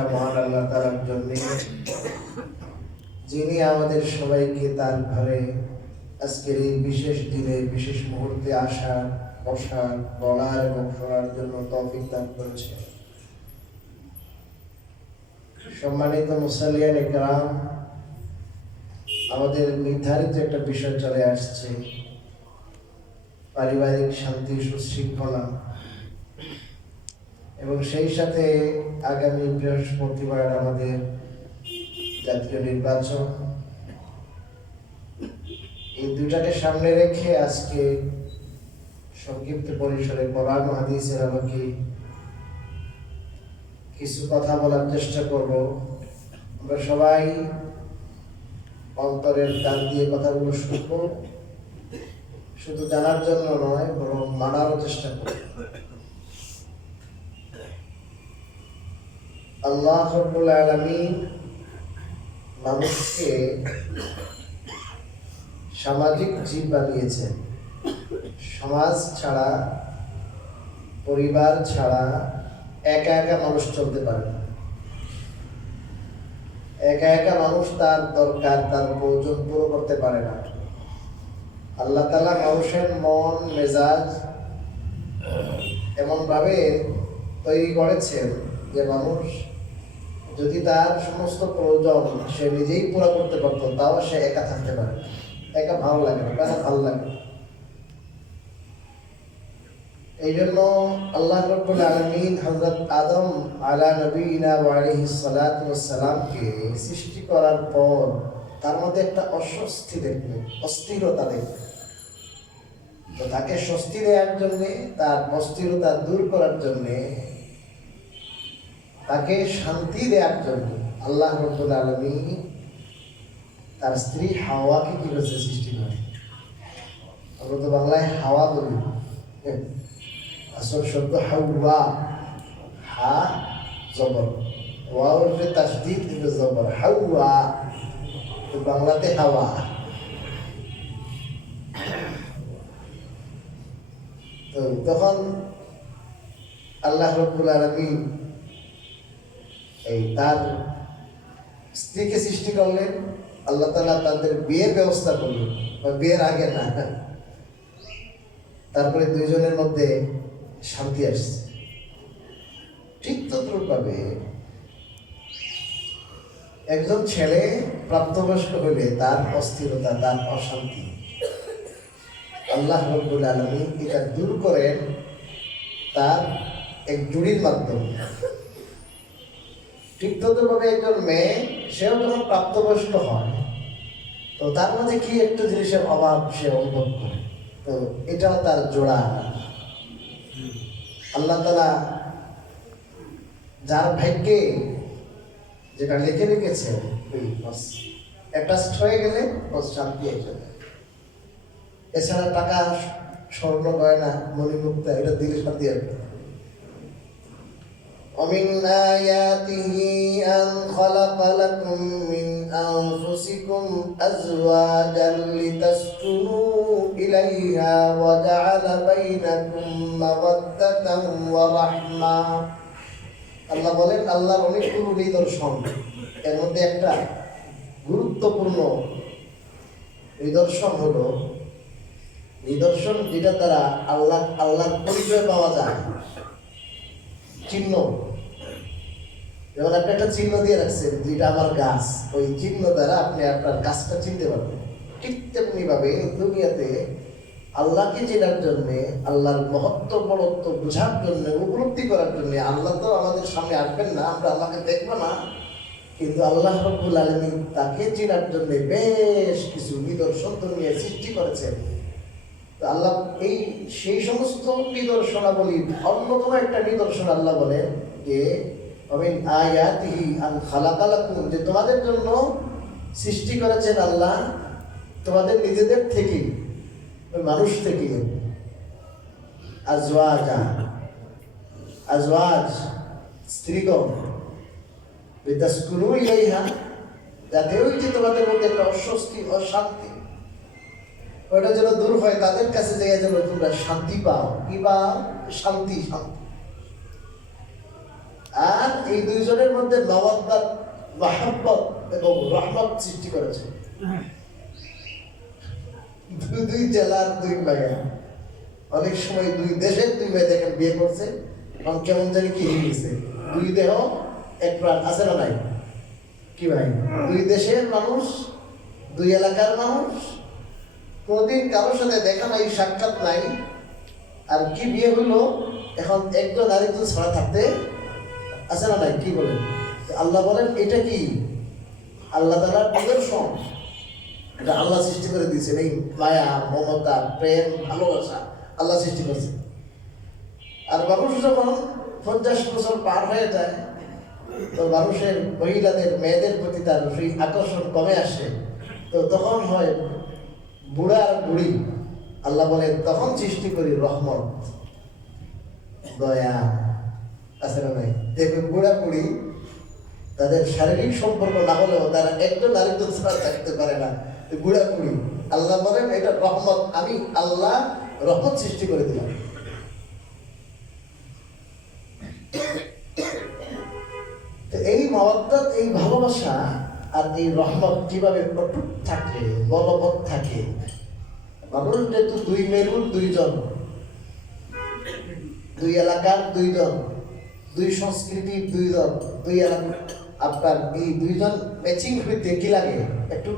প্রশংসা মহান আল্লাহ তালার জন্য। যিনি আমাদের সবাইকে তার ঘরে আজকের এই বিশেষ দিনে, বিশেষ মুহূর্তে আসা বসার বলার এবং শোনার জন্য তৌফিক দান করেছে সম্মানিত মুসালিয়ান গ্রাম আমাদের নির্ধারিত একটা বিষয় চলে আসছে। পারিবারিক শান্তি সুশৃঙ্খলা। এবং সেই সাথে আগামী বৃহস্পতিবার আমাদের জাতীয় নির্বাচন। এই দুটাকে সামনে রেখে আজকে সংক্ষিপ্ত পরিসরে কোরআন হাদিসের আমাকে কিছু কথা বলার চেষ্টা করব। আমরা সবাই অন্তরের কান দিয়ে কথাগুলো শুনব। শুধু জানার জন্য নয়, বরং মানারও চেষ্টা করব। আল্লাহ আলামিন মানুষকে সামাজিক জীব বানিয়েছেন। সমাজ ছাড়া, পরিবার ছাড়া একা একা মানুষ চলতে পারে না। একা একা মানুষ তার দরকার, তার প্রয়োজন পুরো করতে পারে না। আল্লাহ তালা মানুষের মন, মেজাজ এমনভাবে তৈরি করেছেন যে মানুষ যদি তার সমস্ত প্রয়োজন সে নিজেই পুরো করতে পারতো, তাও সে একা থাকতে পারে একা ভালো লাগে না কেন ভালো লাগে এই জন্য আল্লাহ রব্বুল আলমিন হজরত আদম আলা নবীনা আলাইহি সালাতু সালামকে সৃষ্টি করার পর তার মধ্যে একটা অস্বস্তি দেখবে অস্থিরতা দেখবে তো তাকে স্বস্তি দেওয়ার জন্যে, তার অস্থিরতা দূর করার জন্যে তাকে শান্তি দেওয়ার জন্য আল্লাহ রব্বুল আলমী তার স্ত্রী হাওয়াকে কি করেছে সৃষ্টি করে? আমরা তো বাংলায় হাওয়া বলি। আসল শব্দ হাওয়া। হা, জবর। ওয়াওর উপরে তাসদিদ দিবে জবর। হাওয়া। তো বাংলাতে হাওয়া। তো তখন আল্লাহ রব্বুল আলমী এই তার স্ত্রীকে সৃষ্টি করলেন, আল্লাহ তালা তাদের বিয়ের ব্যবস্থা করলেন, বা বিয়ের আগে না। তারপরে দুইজনের মধ্যে শান্তি আসছে। ঠিক তদ্রুপভাবে একজন ছেলে প্রাপ্তবয়স্ক হলে তার অস্থিরতা, তার অশান্তি, আল্লাহ রব্বুল আলমী এটা দূর করেন তার এক জুড়ির মাধ্যমে। ঠিক তদ্রুপভাবে একজন মেয়ে, সেও যখন প্রাপ্তবয়স্ক হয়, তো তার মধ্যে কি একটু জিনিসের অভাব সে অনুভব করে? তো এটাও তার জোড়া আল্লাহ তালা যার ভাগ্যে যেটা লিখে রেখেছে অ্যাটাচড হয়ে গেলে বস শান্তি এছাড়া টাকা, স্বর্ণ, গয়না, মণিমুক্তা, এটা দিলে শান্তি আসবে ومن آياته أن خلق لكم من أنفسكم أزواجا لتسكنوا إليها وجعل بينكم مودة ورحمة আল্লাহ বলেন আল্লাহর অনেকগুলো নিদর্শন এর মধ্যে একটা গুরুত্বপূর্ণ নিদর্শন হলো নিদর্শন যেটা দ্বারা আল্লাহ আল্লাহর পরিচয় পাওয়া যায় চিহ্ন যেমন আপনি একটা চিহ্ন দিয়ে রাখছেন যে এটা আমার গাছ। ওই চিহ্ন দ্বারা আপনি আপনার গাছটা চিনতে পারবেন। ঠিক তেমনি ভাবে দুনিয়াতে আল্লাহকে চেনার জন্যে, আল্লাহর মহত্ব বড়ত্ব বোঝার জন্য, উপলব্ধি করার জন্য আল্লাহ তো আমাদের সামনে আসবেন না, আমরা আল্লাহকে দেখব না। কিন্তু আল্লাহ রব্বুল আলমী তাকে চেনার জন্য বেশ কিছু নিদর্শন দুনিয়ায় সৃষ্টি করেছেন। আল্লাহ এই সেই সমস্ত নিদর্শনাবলীর অন্যতম একটা নিদর্শন আল্লাহ বলেন যে অমিন আয়াতিহি আন খালাকালাকুম, যে তোমাদের জন্য সৃষ্টি করেছেন আল্লাহ, তোমাদের নিজেদের থেকে, ওই মানুষ থেকে। আজওয়াজা, আজওয়াজ, স্ত্রীগণ বেতাস্কুরু ইলাইহা, যাতে ওই যে তোমাদের মধ্যে একটা অস্বস্তি, অশান্তি ওটা যেন দূর হয়, তাদের কাছে যাইয়া যেন তোমরা শান্তি পাও। কি বা শান্তি শান্তি। আর এই দুইজনের মধ্যে মাহাব্বত এবং রহমত সৃষ্টি করেছে। দুই জেলার দুই অনেক সময় দুই দেশের দুই ভাই দেখেন বিয়ে করছে, এবং কেমন জানি কি দুই দেহ এক প্রাণ, আছে না নাই? কি ভাই? দুই দেশের মানুষ, দুই এলাকার মানুষ, কোনদিন কারোর সাথে দেখা নাই, সাক্ষাৎ নাই। আর কি বিয়ে হইল, এখন একজন আরেকজন ছাড়া থাকতে আছে না নাই কি বলেন? আল্লাহ বলেন, এটা কি? আল্লাহ তালার প্রদর্শন এটা আল্লাহ সৃষ্টি করে দিয়েছেন এই মায়া, মমতা, প্রেম, ভালোবাসা আল্লাহ সৃষ্টি করছে। আর মানুষ যখন পঞ্চাশ বছর পার হয়ে যায়, তো মানুষের মহিলাদের, মেয়েদের প্রতি তার সেই আকর্ষণ কমে আসে। তো তখন হয় বুড়া আর বুড়ি। আল্লাহ বলেন, তখন সৃষ্টি করি রহমত, দয়া আছে না নাই? দেখবে বুড়া বুড়ি তাদের শারীরিক সম্পর্ক না হলেও তারা একজন আরেকজন ছাড়া থাকতে পারে না। বুড়া বুড়ি আল্লাহ বলেন, এটা রহমত, আমি আল্লাহ রহমত সৃষ্টি করে দিলাম। তো এই মহব্বত, এই ভালোবাসা আর এই রহমত কীভাবে অটুট থাকে, বলবৎ থাকে? মানুষ যেহেতু দুই মেরুর দুইজন, দুই এলাকার দুইজন দুই দুইজন দুই এলাকা। আপনার এই দুইজন ম্যাচিং হইতে কি লাগে, একটু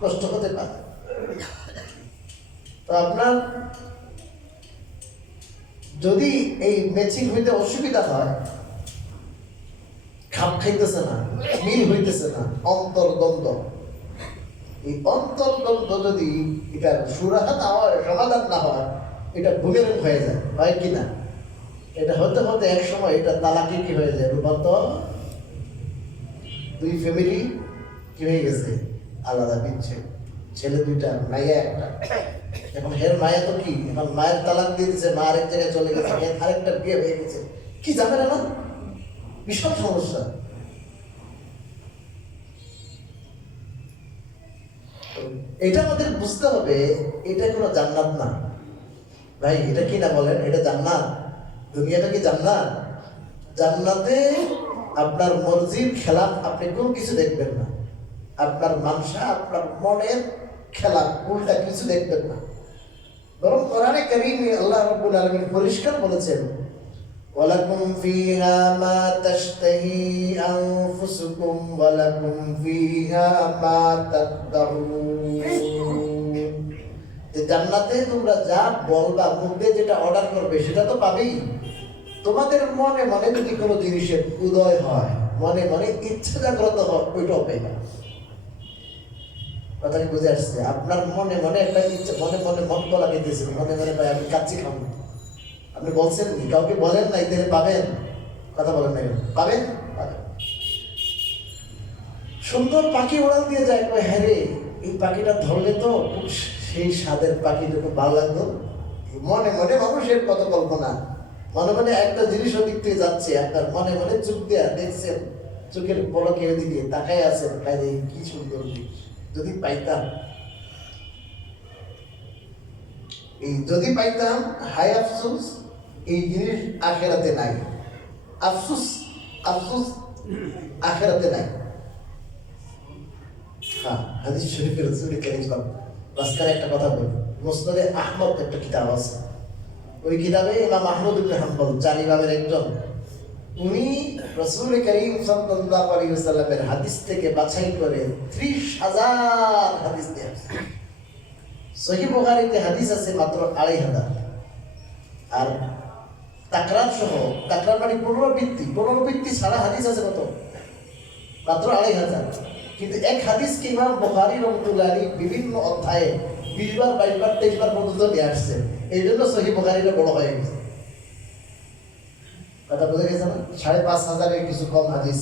কষ্ট হতে পারে। তো আপনার যদি এই ম্যাচিং হইতে অসুবিধা হয়, খাপ খাইতেছে না, মিল হইতেছে না অন্তর অন্তর্দ্বন্দ্ব। এই অন্তর অন্তর্দ্বন্দ্ব যদি এটা সুরাহা না হয়, সমাধান না হয়, এটা ভূমির হয়ে যায়, হয় কি না? এটা হতে হতে এক সময় এটা তালাকি কি হয়ে যায়? রূপান্তর দুই ফ্যামিলি কি হয়ে গেছে? আলাদা দিচ্ছে ছেলে দুইটা, মাইয়া একটা। এখন হের মায়া তো কি? এখন মায়ের তালাক দিয়ে দিচ্ছে মা আরেক জায়গায় চলে গেছে, হের আরেকটা বিয়ে হয়ে গেছে। কি যাবে না? বিশাল সমস্যা। এটা আমাদের বুঝতে হবে, এটা কোনো জান্নাত না। ভাই, এটা কি না বলেন? এটা জান্নাত? দুনিয়াটা কি জান্নাত। জান্নাতে আপনার মর্জির খেলাফ আপনি কোন কিছু দেখবেন না। আপনার মানসা, আপনার মনের খেলা উল্টা কিছু দেখবেন না। বরং কোরআনে কারিমে আল্লাহ রাব্বুল আলামিন পরিষ্কার বলেছেন ফিহা মা তাদদাউন যে জান্নাতে তোমরা যা বলবা, মুখ যেটা অর্ডার করবে, সেটা তো পাবেই। তোমাদের মনে মনে যদি কোনো জিনিসের উদয় হয়, মনে মনে ইচ্ছা জাগ্রত হয় ওইটাও পেয়ে না। কথা বুঝে আসছে? আপনার মনে মনে একটা ইচ্ছা, মনে মনে মন গলা গেতেছে মনে মনে ভাই, আমি কাচ্চি খাব আপনি বলছেন কি কাউকে বলেন না এদের পাবেন? কথা বলেন না পাবেন? সুন্দর পাখি উড়াল দিয়ে যায়, কয় হ্যাঁ রে, এই পাখিটা ধরলে তো সেই স্বাদের পাখি খুব ভালো লাগতো। মনে মনে মানুষের কত কল্পনা। মনে মনে একটা জিনিস ওদিক থেকে যাচ্ছে আপনার মনে মনে চোখ দেয়া দেখছেন, চোখের পলকে ওদিকে তাকায় আছেন বাইরে কি সুন্দর জিনিস। যদি পাইতাম, এই যদি পাইতাম হাই আফসোস, এই জিনিস আখেরাতে নাই। আফসোস আফসোস, আখেরাতে নাই। হ্যাঁ হাদিস শরীফের রসুল করিম মাঝখানে একটা কথা বলি। মুসনাদে আহমদ একটা কিতাব আছে। ওই কিতাবে ইমাম আহমদ ইবনে হাম্বল চার ইমামের একজন, উনি রসুল করিম সাল্লাল্লাহু আলাইহি ওয়াসাল্লামের হাদিস থেকে বাছাই করে ত্রিশ হাজার হাদিস নিয়ে আসছেন সহি বুখারীতে হাদিস আছে মাত্র আড়াই হাজার। আর তাকরার সহ, তাকরার মানে পুনরাবৃত্তি পুনরাবৃত্তি ছাড়া হাদিস আছে কত মাত্র আড়াই হাজার। কিন্তু এক হাদিসকে ইমাম বুখারী রহমতুল্লাহ বিভিন্ন অধ্যায়ে বিশ বার, বাইশ বার, তেইশ বার পর্যন্ত নিয়ে আসছে। এই জন্য সহি বুখারীটা বড় হয়ে গেছে। কথা বোঝা গেছে না? সাড়ে পাঁচ হাজারের কিছু কম হাদিস।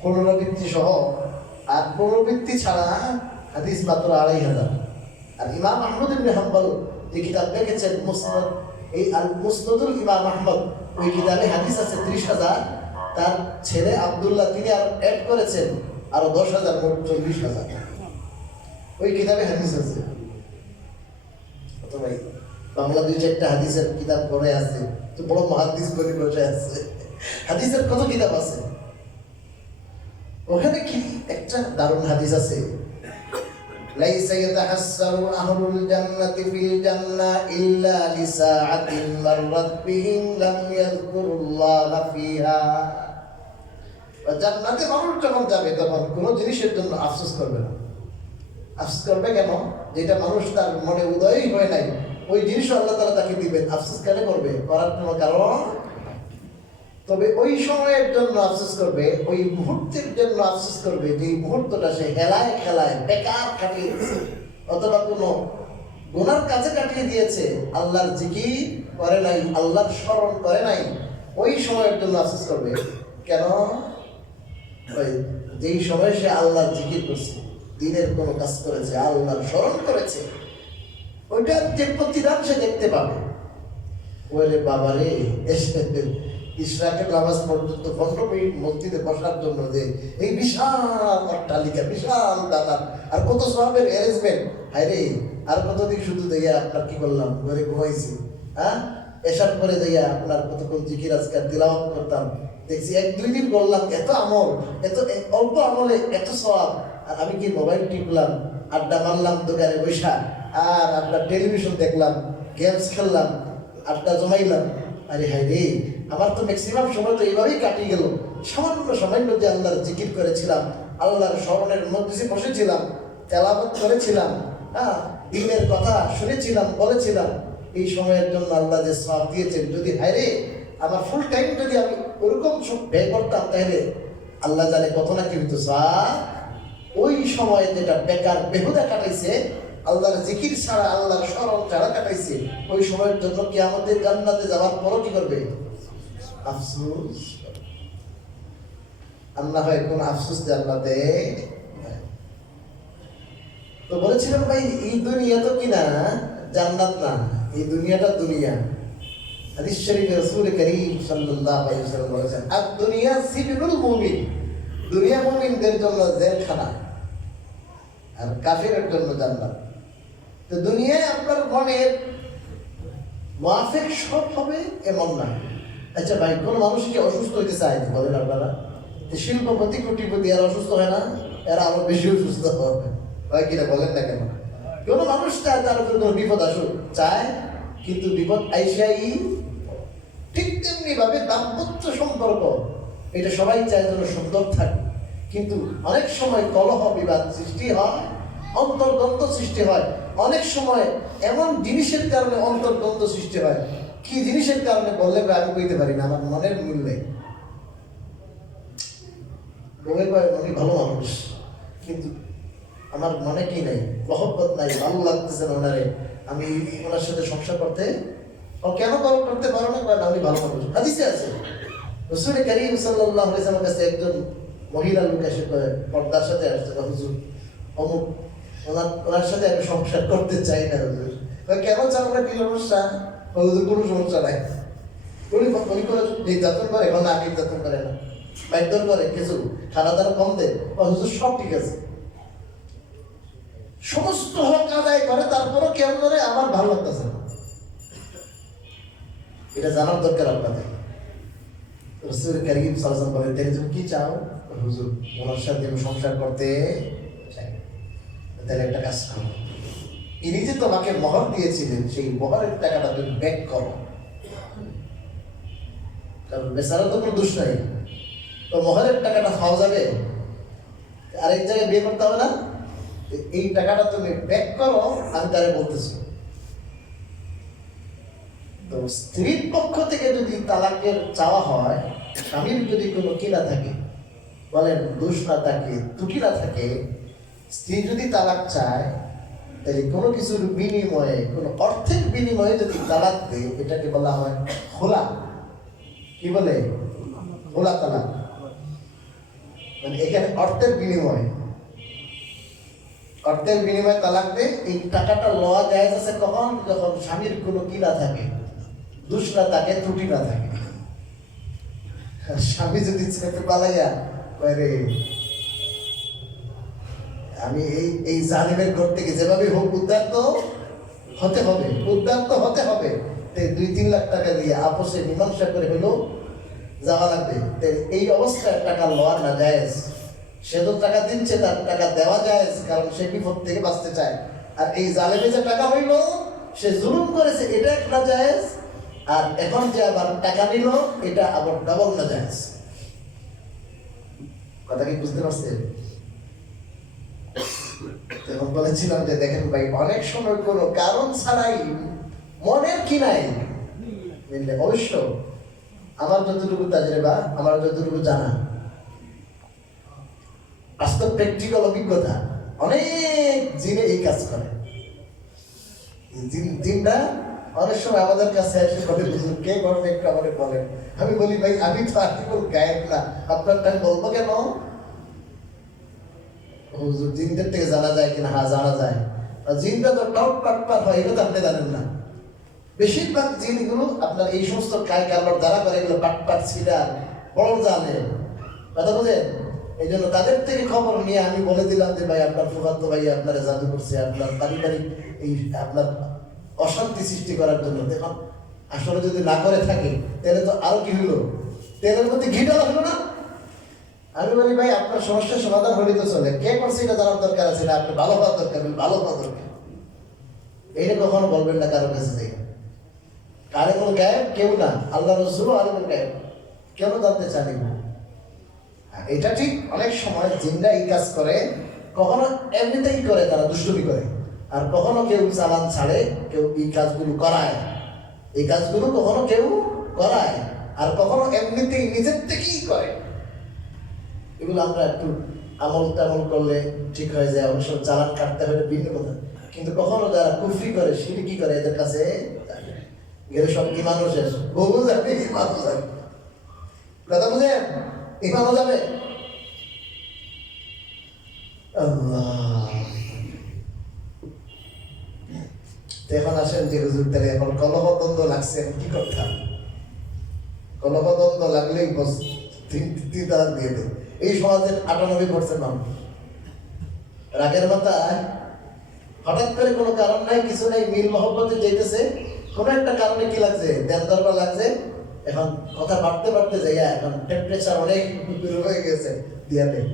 পুনরাবৃত্তি সহ, আর পুনরাবৃত্তি ছাড়া হাদিস মাত্র আড়াই হাজার। আর ইমাম আহমদ ইবনে হাম্বল যে কিতাব লিখেছেন, মুসনাদ, এই আল মুসনাদুল ইমাম আহমদ, ওই কিতাবে হাদিস আছে ত্রিশ হাজার। তার ছেলে আব্দুল্লাহ, তিনি আর অ্যাড করেছেন আরও দশ হাজার মোট চল্লিশ হাজার। ওই কিতাবে হাদিস আছে। কত ভাই বাংলা দুই চারটা হাদিসের কিতাব পড়ে আছে তো বড় মহাদিস করে বসে আছে হাদিসের কত কিতাব আছে ওখানে কি একটা দারুণ হাদিস আছে ليس يتحسر أهل الجنة في الجنة إلا لساعة مرت بهم لم يذكروا الله فيها জান্নাতে মানুষ যখন যাবে তখন কোনো জিনিসের জন্য আফসোস করবে না আফসোস করবে কেন? যেটা মানুষ তার মনে উদয়ই হয় নাই। ওই জিনিসও আল্লাহ তালা তাকে দিবেন। আফসোস কেন করবে? করার কোনো কারণ? তবে ওই সময়ের জন্য আফসোস করবে, ওই মুহূর্তের জন্য আফসোস করবে যে মুহূর্তটা সে হেলায় খেলায় বেকার কাটিয়ে দিয়েছে। অথবা কোনো গুনার কাছে কাটিয়ে দিয়েছে। আল্লাহর জিকির করে নাই, আল্লাহর স্মরণ করে নাই। ওই সময়ের জন্য আফসোস করবে। কেন? ওই যেই সময় সে আল্লাহর জিকির করছে। দিনের কোনো কাজ করেছে, আল্লাহর স্মরণ করেছে ওইটার যে প্রতিদান সে দেখতে পাবে। ওরে বাবারে এসে ইসরাকের নামাজ পর্যন্ত পনেরো মিনিট মসজিদে বসার জন্য যে এই বিশাল অট্টালিকা, বিশাল দালান আর কত সবের অ্যারেঞ্জমেন্ট হায় রে আর কতদিন শুধু দেয়া, আপনার কি করলাম ঘরে ঘুমাইছি হ্যাঁ? এসার পরে দেয়া, আপনার কতক্ষণ জিকির আজকাল তিলাওয়াত করতাম। দেখছি এক দুই দিন করলাম এত আমল, এত অল্প আমলে এত সব আমি কি মোবাইল টিপলাম, আড্ডা মারলাম দোকানে বৈশা আর আপনার টেলিভিশন দেখলাম গেমস খেললাম, আড্ডা জমাইলাম। আরে হাই রে, আমার তো ম্যাক্সিমাম সময় তো এইভাবেই কাটিয়ে গেল। সামান্য সামান্য যে আল্লাহর জিকির করেছিলাম, আল্লাহর স্মরণের মধ্যে বসেছিলাম তেলাবত করেছিলাম হ্যাঁ দিনের কথা শুনেছিলাম, বলেছিলাম। এই সময়ের জন্য আল্লাহ যে সব দিয়েছেন, যদি হায় রে, আমার ফুল টাইম যদি আমি ওরকম সব ব্যয় করতাম তাহলে আল্লাহ জানে কত না কিন্তু সব ওই সময় যেটা বেকার বেহুদা কাটাইছে, আল্লাহর জিকির ছাড়া আল্লাহর স্মরণ ছাড়া কাটাইছে, ওই সময়ের জন্য কি আমাদের জান্নাতে যাওয়ার পরও কি করবে? আফসোস। আল্লাহ হয় কোন আফসোস জান্নাতে তো বলেছিলাম ভাই, এই দুনিয়া তো কিনা? জান্নাত না। এই দুনিয়াটা দুনিয়া। হাদিস শরীফে রাসূল করিম সাল্লাল্লাহু আলাইহি ওয়াসাল্লাম বলেছেন আর দুনিয়া সিবিলুল মুমিন। দুনিয়া মুমিনদের জন্য জেলখানা। আর কাফিরের জন্য জান্নাত। তো দুনিয়ায় আপনার মনের মাফিক সব হবে এমন না। আচ্ছা ভাই, কোন মানুষ কি অসুস্থ হইতে চায় বলেন আপনারা? শিল্পপতি কোটিপতি আর অসুস্থ হয় না? এরা আরও বেশি অসুস্থ হবে। ভাই কিনা বলেন না কেন? কোনো মানুষ চায় তার উপরে কোনো বিপদ আসুক? চায়, কিন্তু বিপদ আইসাই ঠিক তেমনি ভাবে দাম্পত্য সম্পর্ক। এটা সবাই চায় যেন সুন্দর থাকে। কিন্তু অনেক সময় কলহ বিবাদ সৃষ্টি হয়, অন্তর্দ্বন্দ্ব সৃষ্টি হয়। অনেক সময় এমন জিনিসের কারণে অন্তর্দ্বন্দ্ব সৃষ্টি হয়। কি জিনিসের কারণে বললে আমি কইতে পারি না, আমার মনের মূল্যে বউয়ে কয় উনি ভালো মানুষ, কিন্তু আমার মনে কি নাই? মহব্বত নাই, ভালো লাগতেছে না ওনারে। আমি ওনার সাথে সংসার করতে, ও কেন কল করতে পারো না? না ভালো মানুষ। হাদিসে আছে। রসুল করিম ওয়াসাল্লামের কাছে একজন মহিলা লোক এসে পর্দার সাথে আসছে কয়, হুজুর অমুক ওনার ওনার সাথে আমি সংসার করতে চাই না হুজুর। কেন চাও না? কি সমস্যা? হুজুর কোনো সমস্যা নাই। উনি উনি করে নির্যাতন করে? এখন না নির্যাতন করে না। মারধর করে কিছু খানা দানা কম দেয়। হুজুর সব ঠিক আছে। সমস্ত হক আদায় করে তারপরও কেমন করে আমার ভালো লাগতেছে না। এটা জানার দরকার আপনাদের। রসুল করিম সালসাম বলেন তাহলে কি চাও? হুজুর ওনার সাথে আমি সংসার করতে চাই। তাহলে একটা কাজ করো। ইনি যে তোমাকে মহর দিয়েছিলেন, সেই মহরের টাকাটা তুমি ব্যাক করো। কারণ বেচারা তো কোনো দোষ নাই। তো মহলের টাকাটা খাওয়া যাবে? আরেক জায়গায় বিয়ে করতে হবে না? এই টাকাটা তুমি ব্যাক করো, আমি তারে বলতেছি। তো স্ত্রীর পক্ষ থেকে যদি তালাকের চাওয়া হয়, স্বামীর যদি কোনো কিনা থাকে বলেন দোষ না থাকে ত্রুটি না থাকে স্ত্রী যদি তালাক চায়, তাহলে কোনো কিছুর বিনিময়ে, কোনো অর্থের বিনিময়ে যদি তালাক দেয়, এটাকে বলা হয় খোলা। কি বলে? খোলা তালাক। মানে এখানে অর্থের বিনিময়ে। অর্থের বিনিময়ে তালাক দেয়, এই টাকাটা লওয়া যায় আছে কখন? যখন স্বামীর কোনো কি না থাকে দোষ না থাকে। ত্রুটি না থাকে স্বামী যদি ছেলে পালাইয়া আমি এই এই জালিমের ঘর থেকে যেভাবে হোক উদ্ধার তো হতে হবে, উদ্ধার তো হতে হবে। দুই, তিন লাখ টাকা দিয়ে আপোষে মীমাংসা করে হলেও যাওয়া লাগবে। এই অবস্থায় টাকা লওয়া না যায় সে তো টাকা দিচ্ছে, তার টাকা দেওয়া যায় কারণ সে বিপদ থেকে বাঁচতে চায়। আর এই জালেমে যে টাকা হইল, সে জুলুম করেছে, এটা একটা জায়েজ। আর এখন যে আবার টাকা নিল, এটা আবার ডাবল না জায়েজ। কথা কি বুঝতে পারছেন? তখন বলেছিলাম যে দেখেন ভাই, অনেক সময় কোনো কারণ ছাড়াই মনের কি নাই? অবশ্য আমার যতটুকু তাজরেবা, আমার যতটুকু জানা, বাস্তব প্র্যাকটিক্যাল অভিজ্ঞতা, অনেক জিনে এই কাজ করে। জিন- জিনটা অনেক সময় আমাদের কাছে এসে বলে কে করবে একটু আমাকে বলেন? আমি বলি, ভাই, আমি তো গায়ক না বলব কেন? হুজুর, জিনদের থেকে জানা যায় কিনা? হ্যাঁ জানা যায়। জিনটা তো টপ হয় তো আপনি জানেন না। বেশিরভাগ জিনগুলো আপনার এই সমস্ত কায় কারবার দ্বারা করে, এগুলো পাট পাট ছিলা বড় জানে কথা বুঝেন? এই জন্য তাদের থেকে খবর নিয়ে আমি বলে দিলাম যে, ভাই, আপনার ফুফাতো ভাই আপনার জাদু করছে, আপনার পারিবারিক এই, আপনার অশান্তি সৃষ্টি করার জন্য। দেখুন, আসলে যদি না করে থাকে, তাহলে তো আরও কি হলো? তেলের মধ্যে ঘিটা লাগল না? আমি বলি, ভাই, আপনার সমস্যার সমাধান হলে তো চলে। কে করছে এটা জানার দরকার আছে না? আপনি ভালো হওয়ার দরকার ভালো হওয়ার দরকার। এইটা কখনো বলবেন না কারও কাছে যাই। আরেকজন গায়েব? কেউ না। আল্লাহ রসুলও আরেকজন গায়েব। কেন জানতে চানি না এটা ঠিক অনেক সময় জিনরা এই কাজ করে, কখনো এমনিতেই করে, তারা দুষ্টুমি করে। আর কখনো কেউ চালান ছাড়ে, কেউ এই কাজগুলো করায়। এই কাজগুলো কখনো কেউ করায়। আর কখনো এমনিতেই নিজের থেকেই করে। এগুলো আমরা একটু আমল টামল করলে ঠিক হয়ে যায়। অবশ্য চালান কাটতে হলে ভিন্ন কথা। কিন্তু কখনো যারা কুফরি করে সিঁড়ি কি করে, এদের কাছে গেলে সব ইমানও শেষ। বহু যাবে ইমানও যাবে কথা বুঝেন? ইমানও যাবে? আল্লাহ। এখন আসেন যে হুজুর এখন কলহদ্বন্দ্ব লাগছে, কি করতাম কলহদ্বন্দ্ব লাগলেই বস, তিন তিন দিয়ে দেয় এই সমাজের আটানব্বই পার্সেন্ট মানুষ। রাগের মাথায় হঠাৎ করে কোনো কারণ নাই, কিছু নাই, মিল মহব্বতে যেতেছে কোনো একটা কারণে কি লাগছে? দেন দরবার লাগছে, এখন কথা বাড়তে বাড়তে যাইয়া এখন টেম্পারেচার অনেক দূর হয়ে গেছে দিয়া দেয়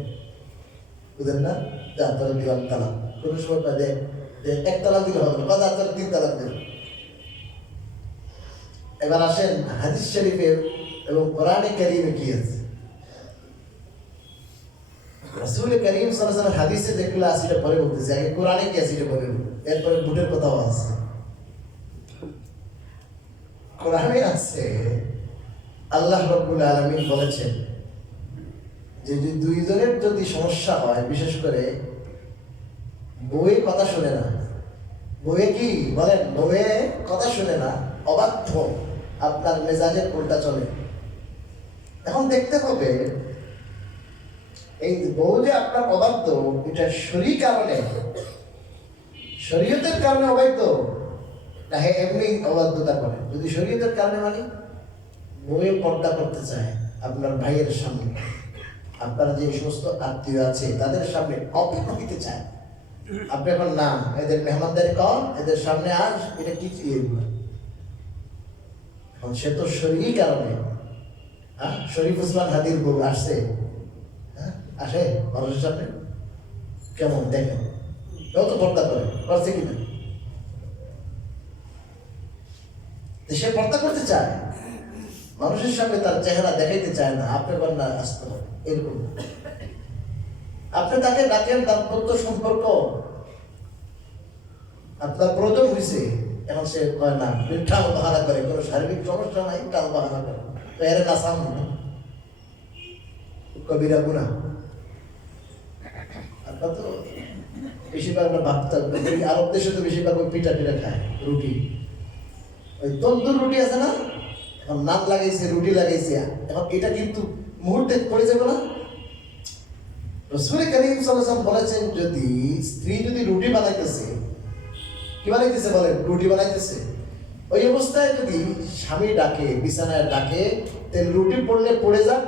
বুঝলেন না? যা তোর দিলাম তালাক কোনো সময় পা এক তালাক দিলে হবে না তিন তালাক এবার আসেন হাদিস এবং কোরআনে কি আছে? করিম হাদিসে পরে বলতেছে, আগে কোরআনে কি আছে পরে। এরপরে বুটের কথাও আছে। কোরআনে আছে, আল্লাহ রাব্বুল আলামিন বলেছেন যে দুইজনের যদি সমস্যা হয়, বিশেষ করে বউয়ের কথা শুনে না। বউয়ে কি? বলেন বউয়ে কথা শুনে না, অবাধ্য। আপনার মেজাজের উল্টা চলে। এখন দেখতে হবে, এই বউ যে আপনার অবাধ্য, এটা শরীর কারণে। শরীয়তের কারণে অবাধ্য। না হ্যাঁ এমনি অবাধ্যতা করে। যদি শরীয়তের কারণে মানে? বউয়ে পর্দা করতে চায় আপনার ভাইয়ের সামনে। আপনার যে সমস্ত আত্মীয় আছে, তাদের সামনে অপেক্ষা দিতে চায়। আপনি এখন না, এদের মেহমানদারি এদের সামনে আস, এটা কি এখন সে তো কারণে। হ্যাঁ? শরীফ উসমান হাদির আসছে। হ্যাঁ? আসে মানুষের সামনে? কেমন, দেখেন? কেউ তো পর্দা করে করছে কিনা? সে পর্দা করতে চায়। মানুষের সামনে তার চেহারা দেখাইতে চায় না আপনি না আসতে, এরকম। আপনি তাকে ডাকেন দাম্পত্য সম্পর্ক। আপনার প্রথম হয়েছে এখন সে কয় না টাল বাহানা করে, কোনো শারীরিক সমস্যা নাই, টাল বাহানা করে। তো এর কবিরা গুণা। আপনার তো বেশিরভাগ আমরা ভাবতাম আরব দেশে তো বেশিরভাগ ওই পিঠা টিটা খায়, রুটি। ওই তন্দুর রুটি আছে না? এখন নাম লাগাইছে, রুটি লাগাইছে। এখন এটা কিন্তু মুহূর্তে পড়ে যাবে না? রসুল করিম সাল্লাম বলেছেন, যদি স্ত্রী যদি রুটি বানাইতেছে, কি বানাইতেছে বলেন? রুটি বানাইতেছে। ওই অবস্থায় যদি স্বামী ডাকে, বিছানায় ডাকে তেল রুটি পড়লে পড়ে যাক,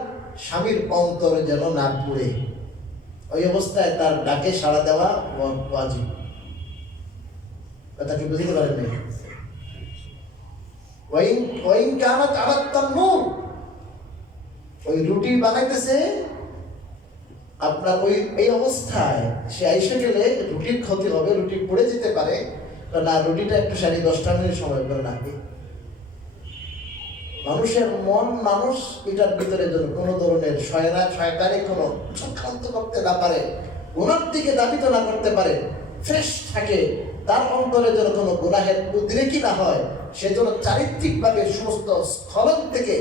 স্বামীর অন্তর যেন না পুড়ে। ওই অবস্থায় তার ডাকে সাড়া দেওয়া ওয়াজিব। কথা কি বুঝতে পারেন নাই ওয়াইন ওয়াইন কানাত আলাত ওই রুটি বানাইতেছে আপনার ওই, এই অবস্থায় সে আইসে গেলে রুটির ক্ষতি হবে, রুটি পড়ে যেতে পারে। না রুটিটা একটু সাড়ে দশটা মিনিট সময় করে না মানুষের মন, মানুষ এটার ভিতরে যেন কোনো ধরনের শয়না শয়তানি কোনো চক্রান্ত করতে না পারে গুণার দিকে দাবিত না করতে পারে ফ্রেশ থাকে, তার অন্তরে যেন কোনো গুনাহের উদ্রেকি না হয়, সে যেন চারিত্রিকভাবে সমস্ত স্খলন থেকে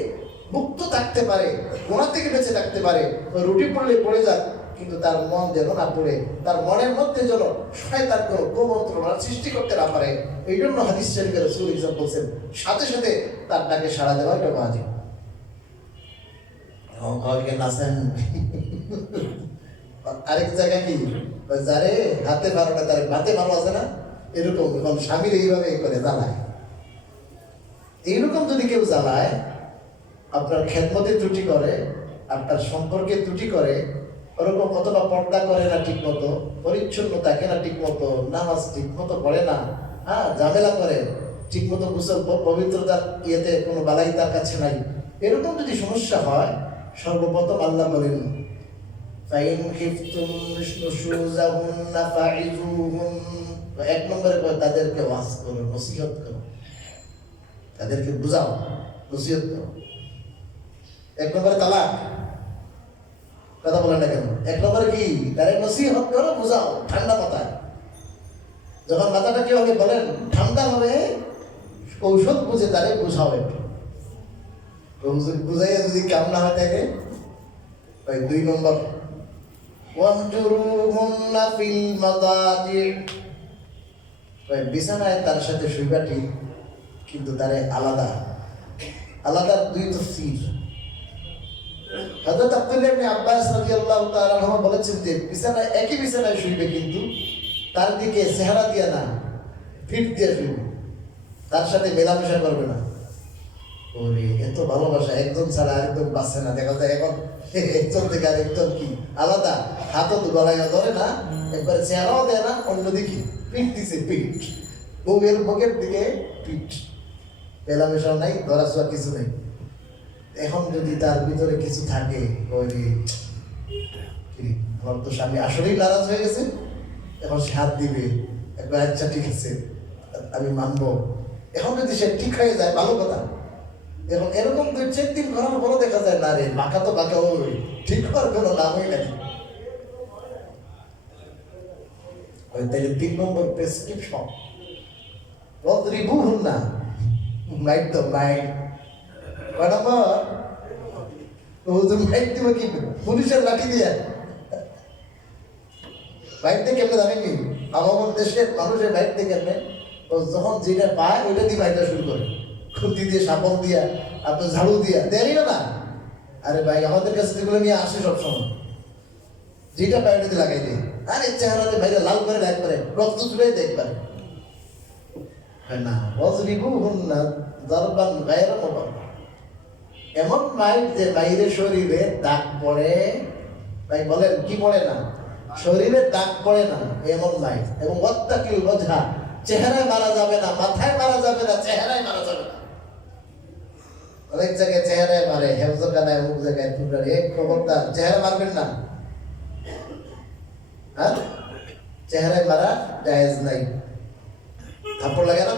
মুক্ত থাকতে পারে গোনা থেকে বেঁচে থাকতে পারে, রুটি পড়লে পড়ে যাক, কিন্তু তার মন যেন না পড়ে, তার মনের মধ্যে যেন শয়তান কোনো কুমন্ত্রণা সৃষ্টি করতে না পারে এই জন্য হাদিস শরীফের রসুল ইসলাম বলছেন, সাথে সাথে তার ডাকে সাড়া দেওয়া এটা নাচেন আরেক জায়গা কি? যারে হাতে ভালো না তারে হাতে ভালো আছে না? এরকম স্বামীর এইভাবে এই করে জ্বালায়। এইরকম যদি কেউ জ্বালায় আপনার খেদমতে ত্রুটি করে, আপনার সম্পর্কে ত্রুটি করে, ওরকম অথবা পর্দা করে না ঠিক মতো পরিচ্ছন্ন থাকে না ঠিক মতো নামাজ ঠিক মতো পড়ে না হ্যাঁ ঝামেলা করে ঠিক মতো গোসল পবিত্রতার ইয়েতে কোনো বালাই তার কাছে নাই, এরকম যদি সমস্যা হয়, সর্বপ্রথম আল্লাহ বলেন এক নম্বরে কয়, তাদেরকে ওয়াজ করো, নসিহত করো। তাদেরকে বুঝাও, নসিহত করো। এক নম্বরে তালাক। কথা বলেন না কেন? এক নম্বরে কি? তারে নসিহত করো, বুঝাও, ঠান্ডা মাথায়। যখন মাথাটা কি হবে বলেন, ঠান্ডা হবে, ঔষধ বুঝে তারে বুঝাও একটু। বুঝাইয়া যদি কাম না হয় থাকে ওই দুই নম্বর। ওই বিছানায় তার সাথে শুইবা ঠিক, কিন্তু তারে আলাদা। আলাদা দুই তফসির। হযরত আব্দুল্লাহ ইবনে আব্বাস রাদিয়াল্লাহু তাআলা আনহু বলেছেন যে বিছানায় একই বিছানায় শুইবে কিন্তু তার দিকে চেহারা দিয়া না, ফিট দিয়ে শুইবে। তার সাথে মেলামেশা করবে না। ওরে, এত ভালোবাসা, একজন ছাড়া আরেকজন বাঁচে না। দেখা যায় এখন একজন থেকে আরেকজন কি আলাদা, হাতও তো গলায় ধরে না, একবার চেহারাও দেয় না, অন্যদিকে পিঠ দিছে পিঠ বউয়ের বুকের দিকে পিঠ মেলামেশাও নাই ধরা ছোঁয়া কিছু নেই। এখন যদি তার ভিতরে কিছু থাকে ওই আমার তো স্বামী আসলেই নারাজ হয়ে গেছে। এখন সে হাত দিবে, একবার আচ্ছা ঠিক আছে, আমি মানবো। এখন যদি সে ঠিক হয়ে যায়, ভালো কথা। এখন এরকম দুই চার দিন করার পরও দেখা যায়, না রে, বাঁকা তো বাঁকা, ওই, ঠিক হওয়ার কোনো নামই নাই। ওই তাহলে তিন নম্বর প্রেসক্রিপশন না মাইট তো মাইট কেমনে যখন যেটা পায়, ওইটা দিয়ে বাইকটা শুরু করে। খুন্তি দিয়ে, সাপল দিয়া আপনার ঝাড়ু দিয়া। দেরিও না? আরে ভাই, আমাদের কাছে যেগুলো নিয়ে আসে সবসময়। যেটা পায় ওটাতে লাগাই দেয় আরে চেহারাতে বাইরে লাল করে লাগ করে, রক্ত তুলে দেখবেন না। ওয়াজরিবু হুন্না দারবান গায়রা মুবাররা এমন মাইট যে বাইরে শরীরে দাগ পড়ে। ভাই বলেন, কি পড়ে না? শরীরে দাগ পড়ে না, এমন মাইট এবং ওয়াত্তাকিল বোঝা চেহারায় মারা যাবে না, মাথায় মারা যাবে না, চেহারায় মারা যাবে না। অনেক জায়গায় চেহারায় মারে, হেফজখানায়, অমুক জায়গায় টুকরার এক খবরদার, চেহারা মারবেন না। হ্যাঁ? চেহারায় মারা জায়েজ নাই। থাপ্পড় লাগে না?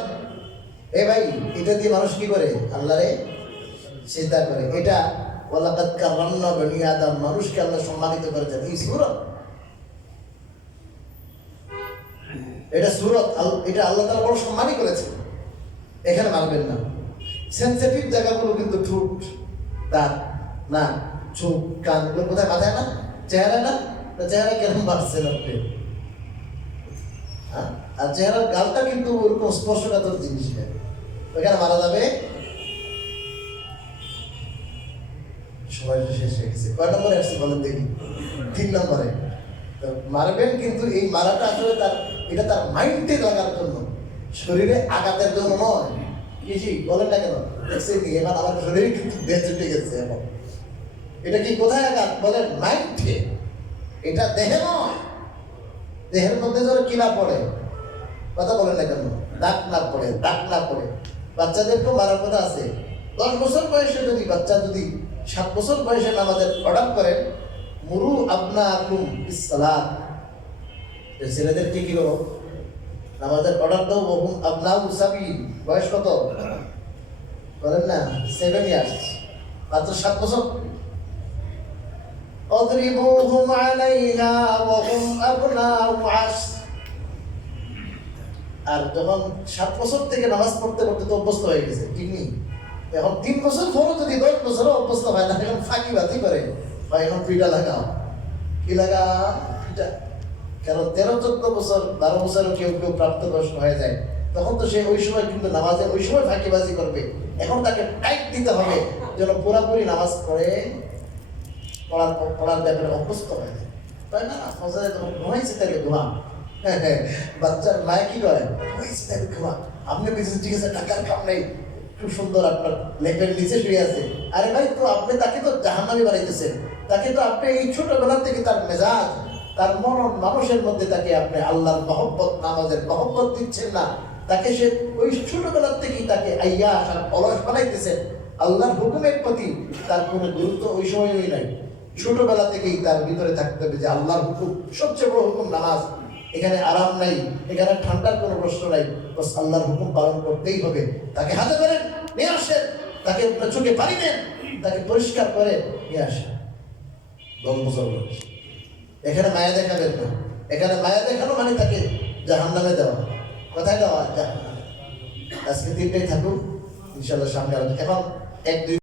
এ ভাই, এটা দিয়ে মানুষ কি করে? আল্লাহরে চিন্তা করে। এটা ওলাকাত কারান্না বনি আদম, মানুষকে আল্লাহ সম্মানিত করেছেন। এই সুরত এটা সুরত এটা আল্লাহ তাআলা বড় সম্মানই করেছে এখানে মানবেন না। সেন্সিটিভ জায়গাগুলো কিন্তু ঠোঁট, দাঁত না চোখ, কান, এগুলো কোথায় মাথায় না? চেহারা না? চেহারা কেন মারছেন আপনি? হ্যাঁ? আর চেহারার গালটা কিন্তু ওরকম স্পর্শকাতর জিনিস না ওইখানে মারা যাবে? সময় শেষ হয়ে গেছে। কয় নম্বরে আসছে বলেন দেখি? তিন নম্বরে। তো মারবেন কিন্তু এই মারাটা আসলে তার এটা তার মাইন্ডে লাগার জন্য। শরীরে আঘাতের জন্য নয়। কিছু বলেন না কেন? দেখছেন কি? এবার আমার শরীরে কিন্তু বেঁচ গেছে এখন। এটা কি কোথায় আঘাত? বলেন মাইন্ডে এটা দেহে নয়। দেহের মধ্যে ধরো কি না পড়ে। কথা বলেন না কেন? দাগ না পড়ে, দাগ না পড়ে। বাচ্চাদেরকেও মারার কথা আছে। দশ বছর বয়সে যদি বাচ্চা যদি সাত বছর বয়সে নামাজের অর্ডার করেন মুরু আপনা আকুম ইসালাম ছেলেদের কি কিলো নামাজের অর্ডার দাও বহুম আপনা উসাবি বয়স কত বলেন না সেভেন ইয়ার্স মাত্র সাত বছর اضربوهم عليها وهم أبناء عشر আর যখন সাত বছর থেকে নামাজ পড়তে পড়তে তো অভ্যস্ত হয়ে গেছে ঠিক নেই এখন তিন বছর পরও যদি দশ বছরও অভ্যস্ত হয় না এখন ফাঁকি বাতি করে। বা এখন পিঠা লাগাও। কি লাগা পিঠা। কারণ তেরো, চোদ্দ বছর, বারো বছরও কেউ কেউ প্রাপ্তবয়স্ক হয়ে যায়। তখন তো সে ওই সময় কিন্তু নামাজে, ওই সময় ফাঁকিবাজি করবে। এখন তাকে টাইট দিতে হবে, যেন পুরাপুরি নামাজ পড়ে, পড়ার পড়ার ব্যাপারে অভ্যস্ত হয়ে যায়। তাই না? ফজরে যখন ঘুমাইছে তাকে ঘুমা বাচ্চার মায়ে কি করে? ঘুমাইছে তাকে আপনি বুঝেছেন ঠিক আছে, টাকার কাম নেই। খুব সুন্দর আপনার লেপের নিচে শুয়ে আছে। আরে ভাই, তো আপনি তাকে তো জাহান্নামে বানাইতেছেন তাকে তো আপনি এই ছোটবেলা থেকে তার মেজাজ, তার মনন মানুষের মধ্যে তাকে আপনি আল্লাহর মহব্বত, নামাজের মহব্বত দিচ্ছেন না। তাকে সে ওই ছোটবেলার থেকেই তাকে আইয়া আসার অলস বানাইতেছেন। আল্লাহর হুকুমের প্রতি তার কোনো গুরুত্ব ওই সময়ই নাই। ছোটবেলা থেকেই তার ভিতরে থাকতে হবে যে আল্লাহর হুকুম, সবচেয়ে বড় হুকুম নামাজ। এখানে আরাম নাই, এখানে ঠান্ডার কোনো প্রশ্ন নাই। বাস আল্লাহর হুকুম পালন করতেই হবে। তাকে হাতে করেন নিয়ে আসেন, তাকে চোখে পানি দেন, তাকে পরিষ্কার করে নিয়ে আসেন। দশ বছর এখানে মায়া দেখাবেন না। এখানে মায়া দেখানো মানে তাকে জাহান নামে দেওয়া। কোথায় দেওয়া? জাহান আজকে তিনটাই থাকুক ইনশাল্লাহ সামনে এখন এক দুই